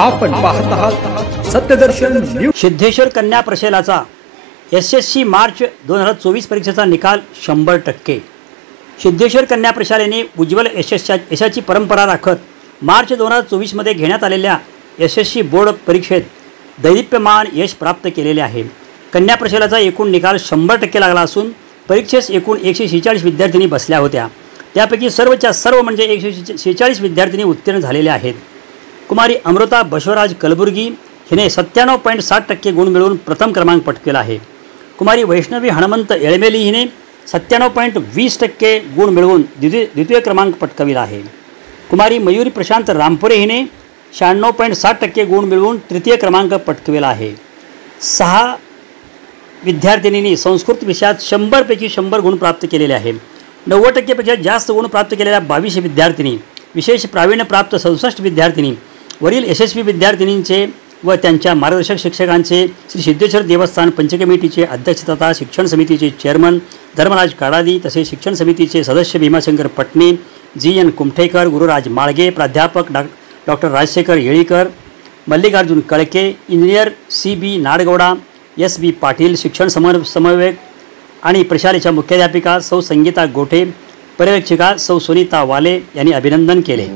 आपण पाहत आहात सत्यदर्शन न्यूज। सिद्धेश्वर कन्या प्रशालेचा एसएससी मार्च 2024 परीक्षेचा निकाल 100%। सिद्धेश्वर कन्या प्रशालेने उज्ज्वल यशाची परंपरा राखत मार्च 2024 मध्ये घेण्यात आलेल्या एसएससी बोर्ड परीक्षेत दैदिप्यमान यश प्राप्त केलेले आहे। कन्या प्रशालेचा एकूण निकाल 100% लागला असून परीक्षेस एकूण 146 विद्यार्थिनी बसल्या होत्या। त्यापैकी सर्वच्या सर्व म्हणजे 146 विद्यार्थिनी उत्तीर्ण झालेले आहेत। कुमारी अमृता बसवराज कलबुर्गी हिने 97.60% गुण मिळवून प्रथम क्रमांक पटकावला आहे। कुमारी वैष्णवी हनुमंत येळमेली हिने 97.20% गुण मिळवून द्वितीय क्रमांक पटकावला आहे। कुमारी मयूरी प्रशांत रामपुरे हिने 96.60% गुण मिळवून तृतीय क्रमांक पटकावला आहे। 6 विद्यार्थिनींनी संस्कृत विषयात 100 पैकी 100 गुण प्राप्त केलेले आहेत। 90% पेक्षा जास्त गुण प्राप्त केलेल्या 22 विद्यार्थिनी, विशेष प्रावीण्य प्राप्त 67 विद्यार्थिनी, वरील यशस्वी विद्यार्थिनींचे व त्यांच्या मार्गदर्शक शिक्षकांचे श्री सिद्धेश्वर देवस्थान पंचकमिटीचे अध्यक्ष तथा शिक्षण समितीचे चेअरमन धर्मराज काडादी, तसेच शिक्षण समितीचे सदस्य भीमाशंकर पटणे, जी.एन. कुमठेकर, गुरुराज माळगे, प्राध्यापक डॉक्टर राजशेखर येळीकर, मल्लिकार्जुन कळके, engineer C B. Nadgouda, S B. Patil, शिक्षण समन्वयक आणि प्रशालेच्या मुख्याध्यापिका सौ संगीता गोठे, पर्यवेक्षिका सौ सुनीता वाले यांनी अभिनंदन केले।